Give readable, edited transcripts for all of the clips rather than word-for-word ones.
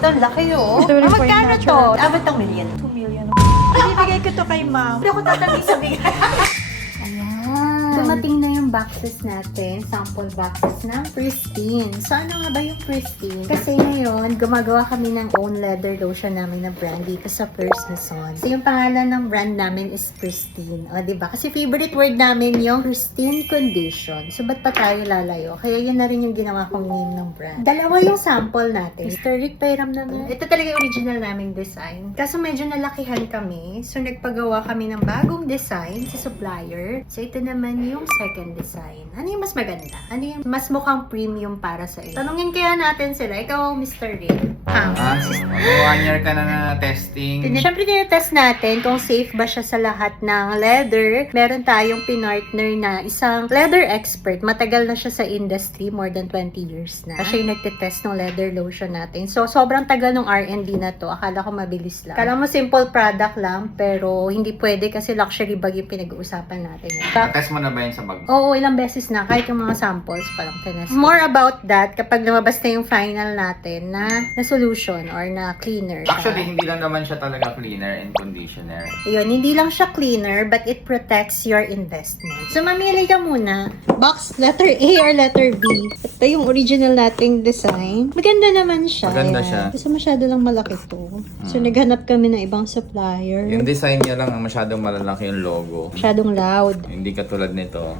Ito, laki oh. Ito rin po yung Magkano to? natural. Abot ng million. 2 million. Ibibigay ko to kay ma'am. Hindi ako tatagay sa bigay. Ayan. Dumating na yung boxes natin, sample boxes ng Pristine. So, ano nga ba yung Pristine? Kasi ngayon, gumagawa kami ng own leather lotion namin na brand dito sa First Maison. So, yung pangalan ng brand namin is Pristine. O, diba? Kasi favorite word namin yung pristine condition. So, ba't pa tayo lalayo? Kaya yun na rin yung ginawa kong name ng brand. Dalawa yung sample natin. Mr. Rick, pairam namin. Ito talaga yung original naming design. Kaso medyo nalakihan kami. So, nagpagawa kami ng bagong design sa supplier. So, ito naman yung second design. Ano yung mas maganda? Ano yung mas mukhang premium para sa iyo? Tanungin kaya natin sila. Ikaw, Mr. Rick. One year ka na testing. Siyempre, tinetest natin kung safe ba siya sa lahat ng leather. Meron tayong pinartner na isang leather expert. Matagal na siya sa industry, more than 20 years na. Siya yung nagtitest ng leather lotion natin. So, sobrang tagal ng R&D na to. Akala ko mabilis lang. Akala mo simple product lang, pero hindi pwede kasi luxury bag yung pinag-uusapan natin. Test mo na ba yun sa bag? Oo, ilang beses na. Kahit yung mga samples pa lang tinest. More about that kapag lumabas na yung final natin na solution or na cleaner. Actually, hindi lang naman siya talaga cleaner and conditioner. Yun, hindi lang siya cleaner, but it protects your investment. So, mamili ka muna. Box, letter A or letter B. Ito yung original nating design. Maganda naman siya. Maganda Ayan. siya. Kasi masyado lang malaki to. So, naghanap kami ng ibang supplier. Yung design niya lang, masyadong malalaki yung logo. Masyadong loud. Hindi katulad nito.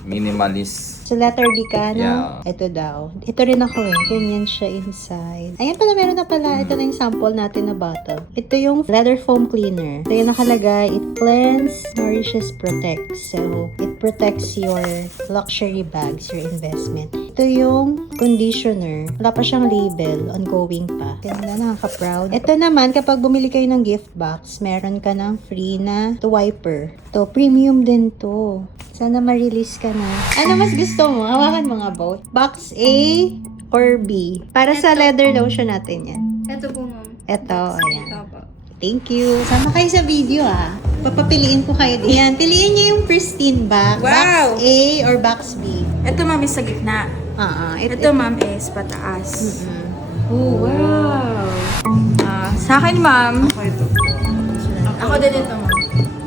Minimalist. So, letter D ka, no? Yeah. Ito daw. Ito rin ako eh. Ganyan siya inside. Ayan pala, meron na pala. Ito na yung sample natin na bottle. Ito yung leather foam cleaner. Ito yung nakalagay. It cleanses, nourishes, protects. So, it protects your luxury bags, your investment. Ito yung conditioner. Wala pa siyang label. Ongoing pa. Ganda, nakaka-proud. Ito naman, kapag bumili kayo ng gift box, meron ka ng free na wiper. To premium din to. Sana ma-release ka na. Ano mas gusto mo? Hawakan mo nga both. Box A or B? Para sa leather lotion natin yan. Ito po, ma'am. Ito, ayan. Opo. Thank you. Sama kayo sa video ah. Papapiliin ko kayo. Ayan, piliin niyo yung pristine box. Wow! Box A or box B? Ito, ma'am, is sa gitna. Ito, ma'am, is pataas. Oh, wow. Sa akin, ma'am. Ako ito. Ako din ito, ma'am.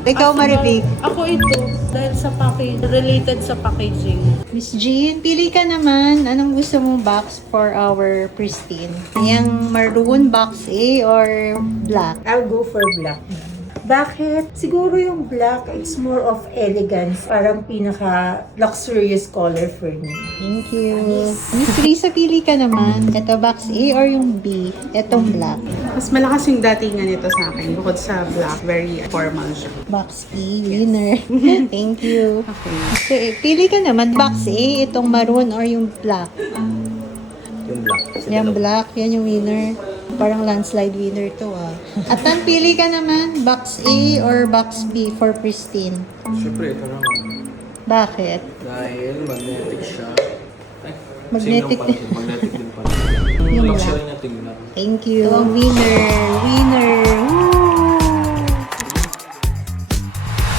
Ikaw, Maribig. Ako ito, dahil sa package, related sa packaging. Miss Jean, pili ka naman. Anong gusto mong box for our pristine? Yung maroon box A or black? I'll go for black. Bakit? Siguro yung black, it's more of elegance. Parang pinaka-luxurious color for me. Thank you. Miss Risa, pili ka naman. Ito box A or yung B? Itong black. Mas malakas yung datingan nito sa akin. Bukod sa black, very formal siya. Box B, winner. Thank you. Okay. Okay, pili ka naman. Box A, itong maroon or yung black? Yung black. Yung black, yan yung winner. Parang landslide winner to ah. At tan, pili ka naman. Box A or box B for pristine? Siyempre, ito na. Bakit? Dahil magnetic siya. Magnetic din. Magnetic din pala. Yung Luxury black. niya tingnan. Thank you. Ang winner. Winner.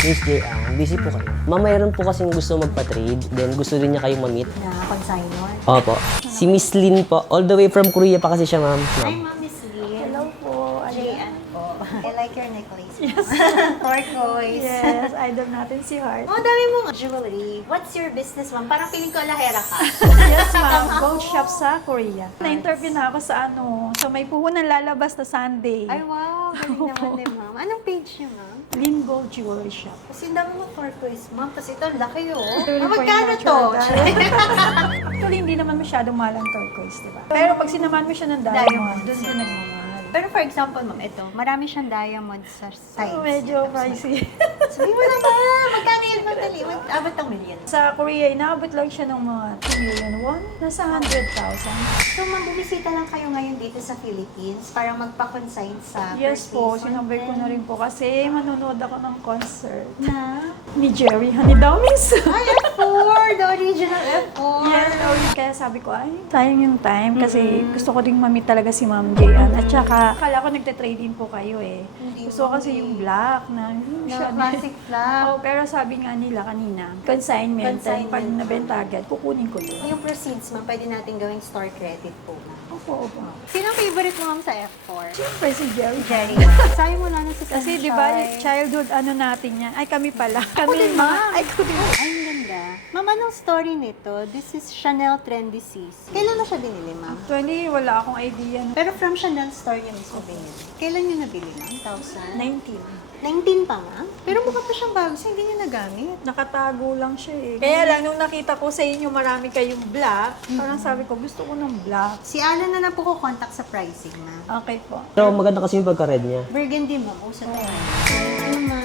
Miss J, busy po kayo. Ma'am, mayroon po kasing gusto magpa-trade, then gusto din niya kayong ma-meet. Na consignor. Opo. Si Miss Lin po, all the way from Korea pa kasi siya, ma'am. Hi, Ma'am Miss Lynn. Hello po. Jian po. I like your necklace. Yes. Turquoise. Yes, idol natin si Heart. Oh, dami mong jewelry. What's your business, ma'am? Parang feeling ko lahera ka. Yes, ma'am. Gold shop sa Korea. Na-interview na ako sa sa may puhunan lalabas na Sunday. Ay, wow. Galing naman din, ma'am. Anong page niyo, ma'am? Lin Gold Jewelry Shop. Kasi ang dami mo turquoise, ma'am. Tapos ito, ang laki oh. Ito rin po yung Magkano to? natural diamond. Actually, hindi naman masyadong mahal ang turquoise, di ba? Pero pag sinaman mo siya ng Diamond. diamond, doon siya nagmamahal. Pero for example, ma'am, ito, marami siyang diamond sa sides. Medyo niya. pricey. Sabi mo naman, magkano yun, madali? Abot ng million. Sa Korea, inaabot lang siya ng mga 2 million won. Nasa 100,000. So, ma'am, bumisita lang kayo ngayon dito sa Philippines para magpa-consign sa Yes First po, Maison. sinabay ko na rin po kasi manonood ako ng concert Na? ni Jerry Hanidamis. Ay, F4! The original F4! Yes, kaya sabi ko, ay, sayang yung time kasi gusto ko ding mamit talaga si Ma'am Jayan. At saka, akala ko nagte-trade in po kayo eh. Hindi Gusto ko mo kasi eh. yung black na hindi Na siya. classic flap. Oh, pero sabi nga nila kanina, consignment. Consignment. Pag nabenta agad, kukunin ko yun. Yung proceeds, ma'am, pwede natin gawing store credit po, ma'am. Opo, opo. Sino ang favorite mo, ma'am, sa F4? Siyempre si Jerry. Jerry. Sabi mo na si Kasi di ba, childhood ano natin yan. Ay, kami pala. Ako Kami, din, ma'am. Ay, ko din. Ay, ang ganda. Ma'am, anong story nito? This is Chanel Trendy CC. Kailan mo siya binili, ma'am? Actually, wala akong idea. Pero from Chanel store niya mismo binili. Kailan niyo nabili, ma'am? 19. 19 pa, ma'am? Pero mukha pa siyang bago, so hindi niyo nagamit. Nakatago lang siya eh. Kaya lang, nung nakita ko sa inyo marami kayong black, parang sabi ko, gusto ko ng black. Si Alan na po ko contact sa pricing, ma'am. Okay po. Pero maganda kasi yung pagka-red niya. Burgundy, ma'am. Uso tayo. Ano, ma'am?